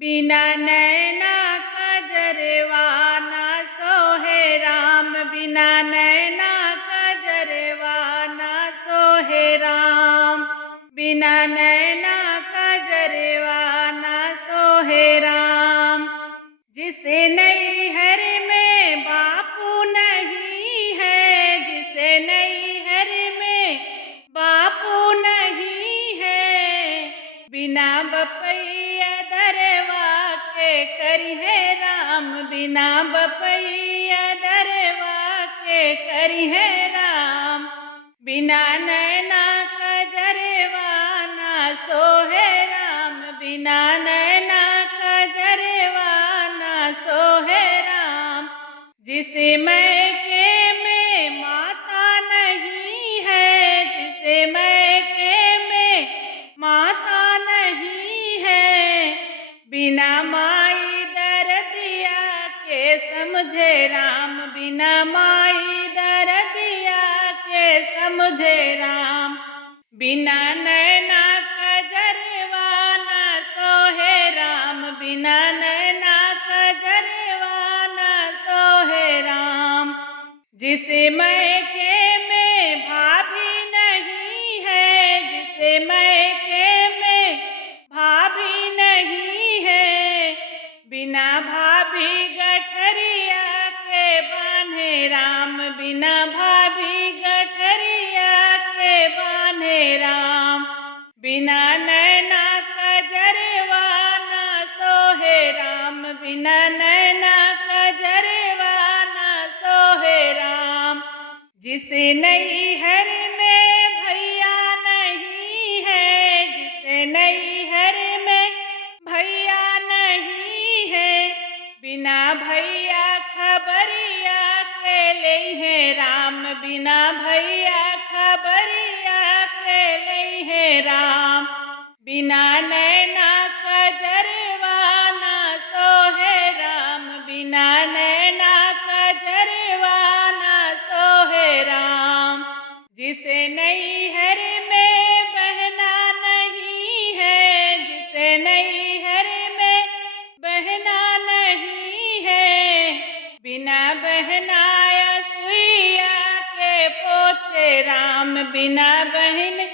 बिना नैना कजरवा ना सोहे राम, बिना नैना कजरवा ना सोहे राम, बिना नैना कजरवा ना सोहे राम। जिसे नैहर में बापू नहीं है, जिसे नैहर में बापू नहीं है, बिना बपैया दरवा के करिहे राम, बिना बपैया दरवा के करिहे राम। बिना नैना कजरवा ना सोहे राम, बिना नैना कजरवा ना सोहे राम। जिसे मैके में माता नहीं है, जिसे मैके में माता नहीं है, बिना माई दर्दिया के समझे राम, बिना माई दर्दिया के समझे राम। बिना नैना कजरवा ना सोहे राम, बिना नैना कजरवा ना सोहे राम। जिसे मैके में भाभी नहीं है, जिसे मैके में भाभी नहीं है, बिना भाभी गठरिया के बान्हे राम, बिना भाभी गठरिया के बान्हे राम। बिना नैना कजरवा ना सोहे राम, बिना नैना कजरवा ना सोहे राम। जिसे नैहर में भैया नहीं है, जिसे नैहर में भैया नहीं है, बिना भैया खबरिया के लइहे राम, बिना भैया खबरिया के लइहे राम। बिना नैना कजरवा ना सोहे राम, बिना नैना कजरवा ना सोहे राम। जिसे नैहर में बहना नहीं है, जिसे नैहर में बहना नहीं है, बिना बहनाया सुइया के पोछे राम, बिना बहन